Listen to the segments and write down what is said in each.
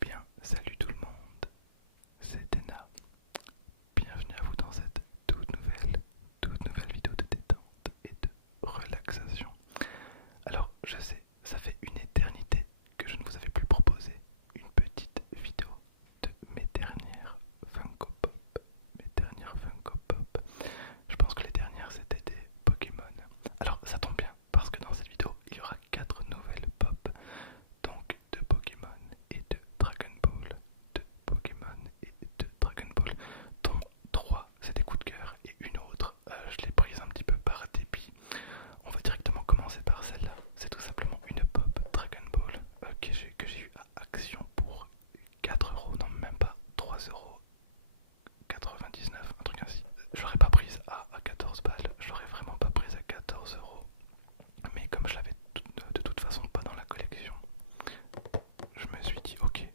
bien, salut tout le monde, c'est Ena. Bienvenue à vous dans cette toute nouvelle vidéo de détente et de relaxation. Alors, je sais, ça fait une éternité que je ne vous avais plus proposé une petite vidéo de mes dernières Funko Pop. Mes dernières Funko Pop. Je pense que les dernières c'était des Pokémon. Alors, ça tombe bien parce que dans cette vidéo, il y aura 4 nouvelles pop, donc de Pokémon et de Dragon Ball, de Pokémon et de Dragon Ball, dont 3 c'est des coups de cœur et une autre, je l'ai prise un petit peu par dépit. On va directement commencer par celle-là. C'est tout simplement une pop Dragon Ball que j'ai eu à Action pour 4€, non même pas 3,99€, un truc ainsi. Je l'aurais pas prise à 14 balles, je l'aurais vraiment pas prise à 14€. Mais comme je l'avais de toute façon pas dans la collection, je me suis dit ok,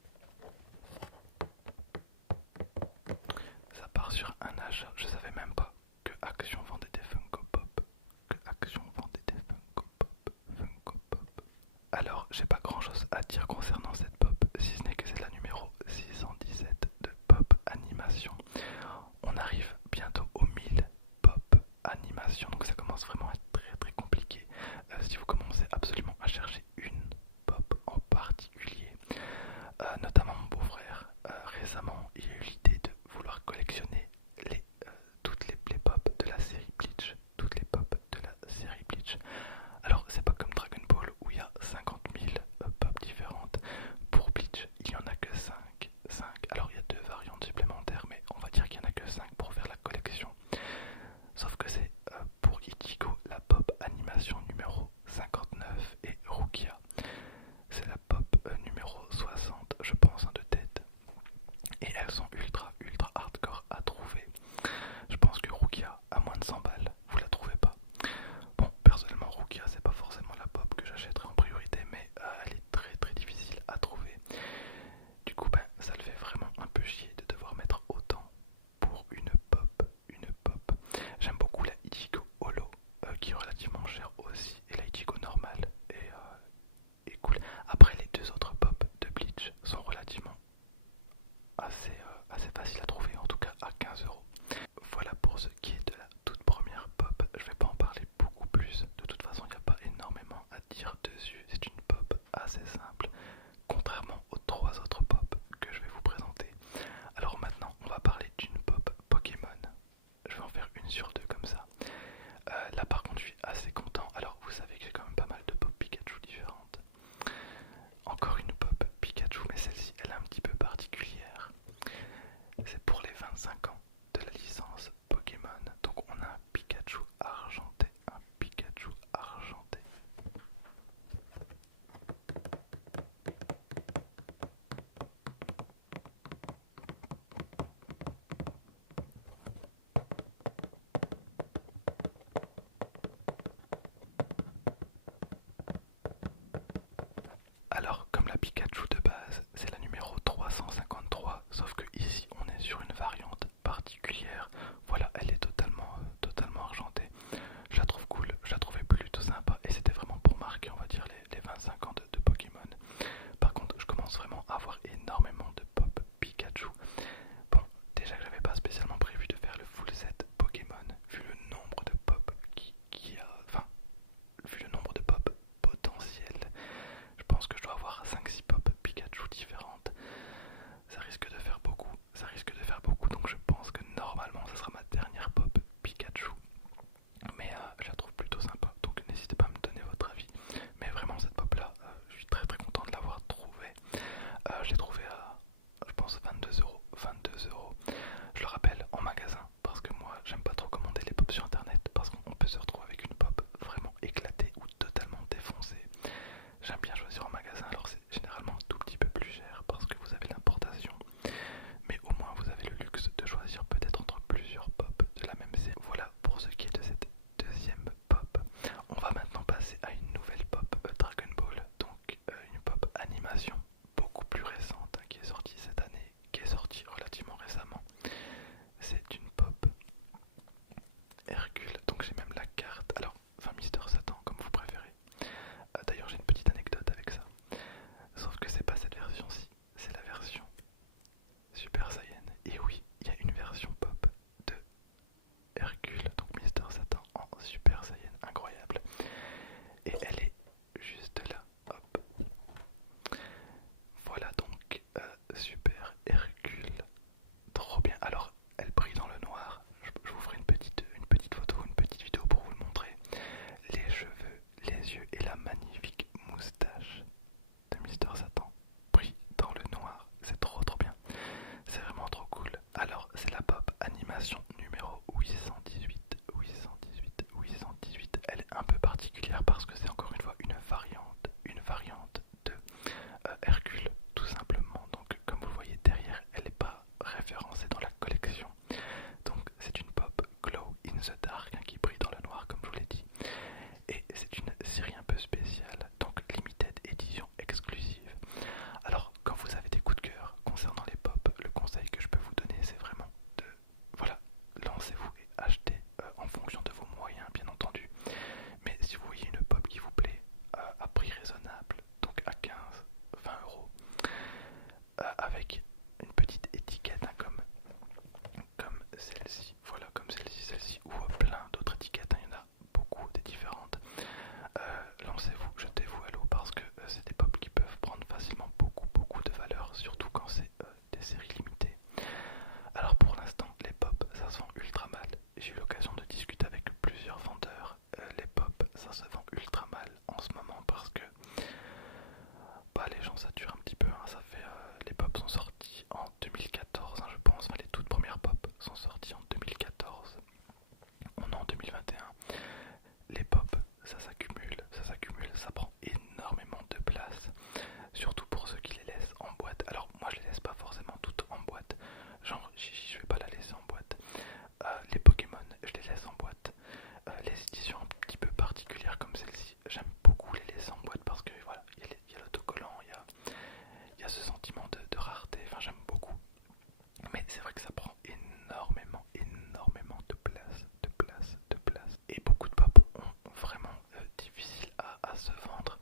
ça part sur un achat. Je savais même pas que Action vendait des Funko Pop. Que Action vendait des Funko Pop. Funko Pop. Alors j'ai pas grand chose à dire concernant cette pop, si ce n'est que c'est la numéro 617 de Pop Animation. On arrive bientôt aux 1000 Pop Animation, donc ça commence vraiment à être très compliqué. Si vous commencez absolument à chercher une pop en particulier, notamment mon beau-frère, récemment il a eu l'idée de vouloir collectionner toutes les pop de la série Bleach. Toutes les pop de la série Bleach. Alors c'est pas comme Dragon Ball où il y a 50 000 pop différentes. Pour Bleach il y en a que 5. Alors il y a 2 variantes supplémentaires, mais on va dire qu'il y en a que 5 pour faire la collection. Sauf que c'est pour Ichigo la pop animation numéro 59 et Rukia c'est la pop numéro 60 je pense, de tête. Et elles sont ultra hardcore à trouver. Je pense que Rukia à moins de 100 balles vous la trouvez pas. Bon, personnellement Rukia c'est pas forcément la pop que j'achèterai en priorité, mais elle est très difficile à trouver. Du coup ça le fait vraiment un peu chier de devoir mettre autant pour une pop. J'aime beaucoup la Ichigo Holo qui est relativement chère aussi, et la Ichigo normale est cool. Après les deux autres pop de Bleach sont relativement assez faciles à trouver, en tout cas à 15€. Voilà pour ce qui est de la toute première pop. Je vais pas en parler beaucoup plus, de toute façon il n'y a pas énormément à dire dessus. C'est une pop assez simple, contrairement aux 3 autres pop que je vais vous présenter. Alors maintenant on va parler d'une pop Pokémon. Je vais en faire une sur 2 comme ça. Là par contre je suis assez content. Alors vous savez que j'ai quand même pas mal de pop Pikachu différentes. Encore une pop Pikachu, mais celle-ci elle est un petit peu particulière. C'est pour les 25 ans de la licence Pokémon. Donc on a un Pikachu argenté. Un Pikachu argenté. Alors, comme la Pikachu de base, c'est la numéro 353, sauf que ici on est sur une variante particulière. Voilà, elle est totalement argentée. Je la trouve cool, je la trouvais plutôt sympa, et c'était vraiment pour marquer, on va dire, les 25 ans de Pokémon. Par contre, je commence vraiment à avoir énormément de pop Pikachu. Bon, déjà que j'avais pas spécialement prévu de faire le full set Pokémon, vu le nombre de pop qui a... Enfin, vu le nombre de pop potentiels. Je pense que je dois avoir 5-6 pop Pikachu différentes. Ça risque de faire beaucoup, donc je pense que normalement ça sera ma dernière pop Pikachu. Mais je la trouve plutôt sympa, donc n'hésitez pas à me donner votre avis. Mais vraiment cette pop là, je suis très content de l'avoir trouvée. Je l'ai trouvée à, je pense, 22€. 22€. Je le rappelle, en magasin, parce que moi j'aime pas trop commander les pops sur internet, parce qu'on peut se retrouver avec une pop vraiment éclatée ou totalement défoncée. J'aime bien choisir en magasin, alors c'est généralement gens saturent un petit peu, hein. Ça fait, les pop sont sortis en 2014, hein, je pense, enfin les toutes premières pop sont sorties en 2014. On est en 2021. Les pop, ça s'accumule, ça prend énormément de place, surtout pour ceux qui les laissent en boîte. Alors moi je les laisse pas forcément toutes en boîte, genre je vais pas la laisser en boîte. Les Pokémon, je les laisse en boîte. Les éditions un petit peu particulières comme celle-ci, j'aime beaucoup les laisser en boîte parce que voilà, il y a l'autocollant, il y a ce sentiment de rareté, enfin j'aime beaucoup. Mais c'est vrai que ça prend énormément de place, de place. Et beaucoup de pop ont vraiment difficile à se vendre.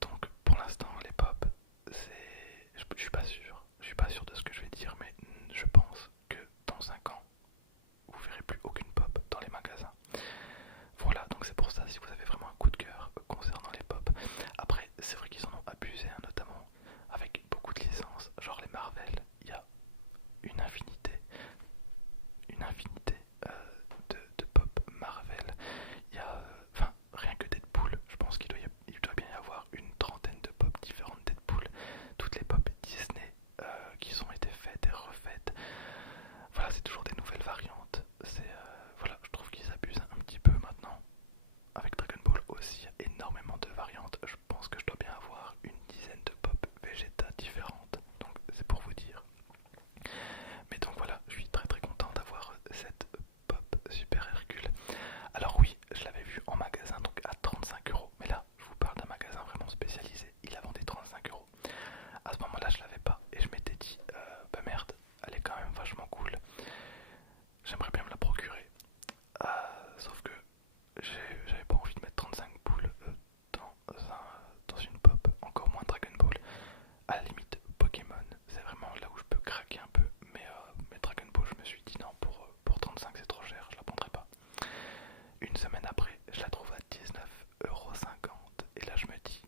Donc pour l'instant les pop, je suis pas sûr. Je suis pas sûr de ce que je vais dire, mais je pense que dans 5 ans, vous verrez plus aucune pop dans les magasins. Voilà, donc c'est pour ça, si vous avez vraiment un coup de cœur concernant les pop. Après, c'est vrai qu'ils en ont abusé, hein, notamment avec beaucoup de licences, genre les Marvel, il y a une infinité, de pop Marvel. Il y a, enfin, rien que Deadpool, je pense il doit bien y avoir une trentaine de pop différentes Deadpool. Toutes les pop Disney qui ont été faites et refaites. Voilà, c'est toujours des nouvelles variantes. Voilà, je trouve qu'ils abusent un petit peu maintenant. Avec Dragon Ball aussi, il y a énormément de variantes. Je pense que je dois bien avoir une dizaine de pop Vegeta différentes. Donc c'est pour vous dire. Mais donc voilà, je suis très content d'avoir cette pop Super Hercule. Alors oui, je l'avais vu en magasin donc à 35 €. Mais là, je vous parle d'un magasin vraiment spécialisé. Il la vendait 35 €. À ce moment-là, je l'avais pas. Et je m'étais dit, bah merde, elle est quand même vachement cool. J'aimerais bien me la procurer. Sauf que j'avais pas envie de mettre 35 boules dans une pop, encore moins Dragon Ball. À la limite, Pokémon, c'est vraiment là où je peux craquer un peu. Mais Dragon Ball, je me suis dit non, pour 35 c'est trop cher, je la prendrai pas. Une semaine après, je la trouve à 19,50 €. Et là, je me dis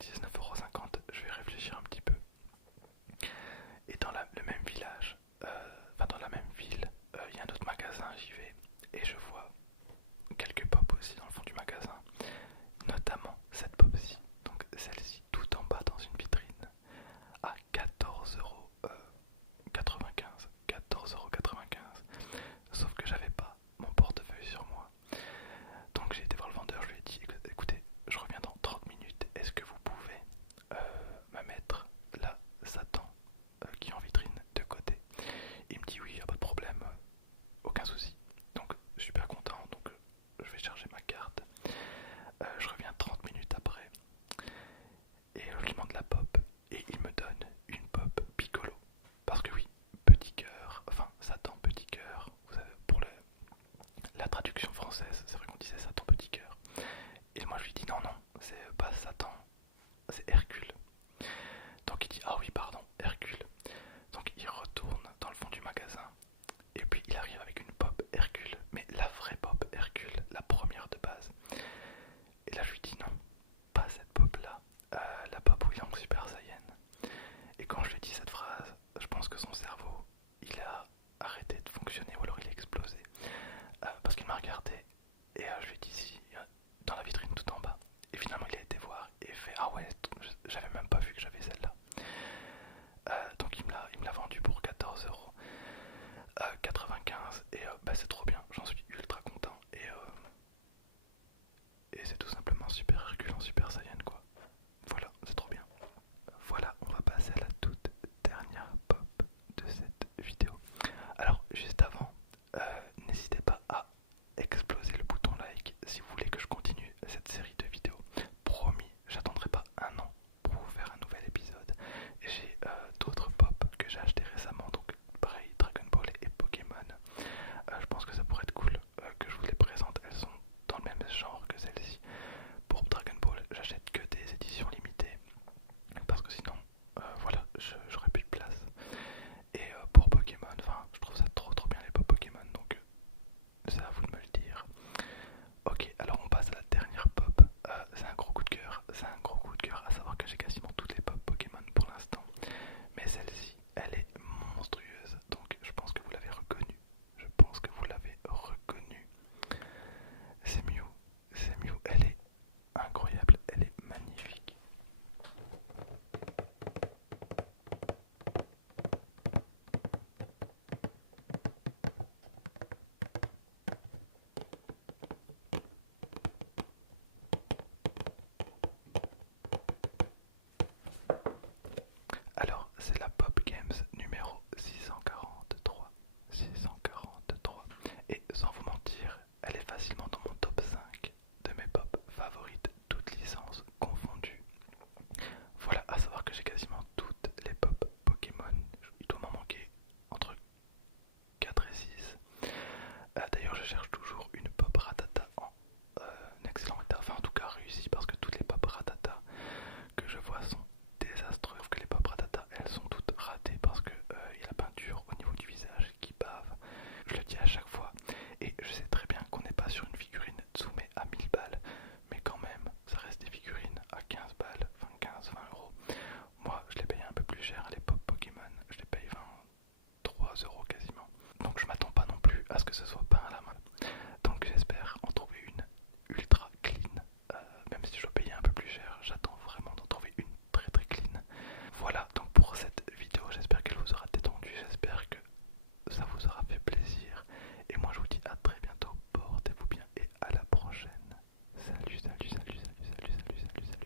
19,50 €, je vais réfléchir un petit peu. Et dans le même village, enfin dans la même ville, il y a un autre magasin, j'y vais et je vois quelques pop aussi dans le fond du magasin, notamment cette pop-ci, donc celle-ci tout en bas dans une vitrine, à 14,95 €. 14,95 €. Sauf que j'avais pas mon portefeuille sur moi. Donc j'ai été voir le vendeur, je lui ai dit écoutez, je reviens dans 30 minutes, est-ce que vous pouvez me mettre la Satan qui est en vitrine de côté? Il me dit oui, y a pas de problème, aucun souci. Donc super content, donc je vais charger ma carte. Je reviens 30 minutes après et je lui demande la pop et il me donne une pop Piccolo. Parce que oui, petit cœur, enfin Satan petit cœur, vous savez, pour la traduction française, c'est vrai qu'on disait Satan petit cœur. Et moi je lui dis non, c'est pas Satan, c'est Hercule. Donc il dit ah oui, pardon, Hercule. Donc il retourne dans le fond du magasin et puis il arrive avec une pop Hercule, mais la vraie pop Hercule, la première de base. Et là je lui dis non, pas cette pop là, la pop où il est en Super Saiyan. Et quand je lui ai dit cette phrase, je pense que son cerveau, il a arrêté de fonctionner ou alors il a explosé. Parce qu'il m'a regardé et je lui ai dit si, dans la vitrine tout en bas. Et finalement il a été voir et fait ah ouais, j'avais même pas vu que j'avais celle-là. Donc il me l'a vendu pour 14,95 € et bah, c'est trop bien, j'en suis ultra content et c'est tout simplement Super Hercule en Super Saiyan.